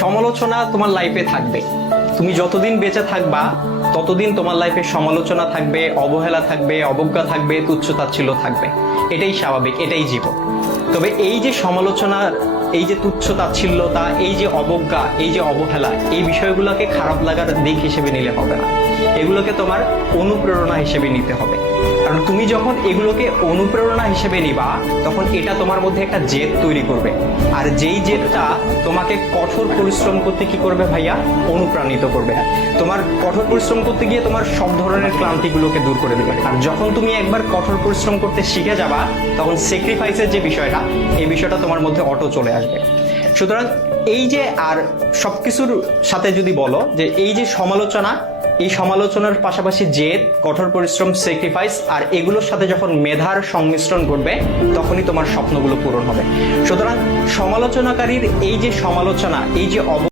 সমালোচনা তোমার লাইফে থাকবে। তুমি যতদিন বেঁচে থাকবা ততদিন তোমার লাইফে সমালোচনা থাকবে, অবহেলা থাকবে, অবজ্ঞা থাকবে, তুচ্ছ-তাচ্ছিল্য থাকবে। এটাই স্বাভাবিক, এটাই জীবন। তবে এই যে সমালোচনার, এই যে তুচ্ছ-তাচ্ছিল্যতা, এই যে অবজ্ঞা, এই যে অবহেলা, এই বিষয়গুলোকে খারাপ লাগার দিক হিসেবে নিলে হবে না। এগুলোকে তোমার অনুপ্রেরণা হিসেবে নিতে হবে। কারণ তুমি যখন এগুলোকে অনুপ্রেরণা হিসেবে নিবা, তখন এটা তোমার মধ্যে একটা জেদ তৈরি করবে। আর যেই জেদটা তোমাকে কঠোর পরিশ্রম করতে কি করবে ভাইয়া? অনুপ্রাণিত করবে। তোমার কঠোর পরিশ্রম করতে গিয়ে তোমার সব ধরনের ক্লান্তিগুলোকে দূর করে দেবে। আর যখন তুমি একবার কঠোর পরিশ্রম করতে শিখে যাবা, তখন স্যাক্রিফাইসের যে বিষয়টা, এই বিষয়টা তোমার মধ্যে অটো চলে আসবে। সুতরাং এই যে, আর সবকিছুর সাথে যদি বলো যে এই যে সমালোচনা, এই সমালোচনার পাশাপাশি জেদ, কঠোর পরিশ্রম, স্যাক্রিফাইস, আর এগুলোর সাথে যখন মেধার সংমিশ্রণ ঘটবে, তখনই তোমার স্বপ্নগুলো পূরণ হবে। সুতরাং সমালোচনাকারীর এই যে সমালোচনা, এই যে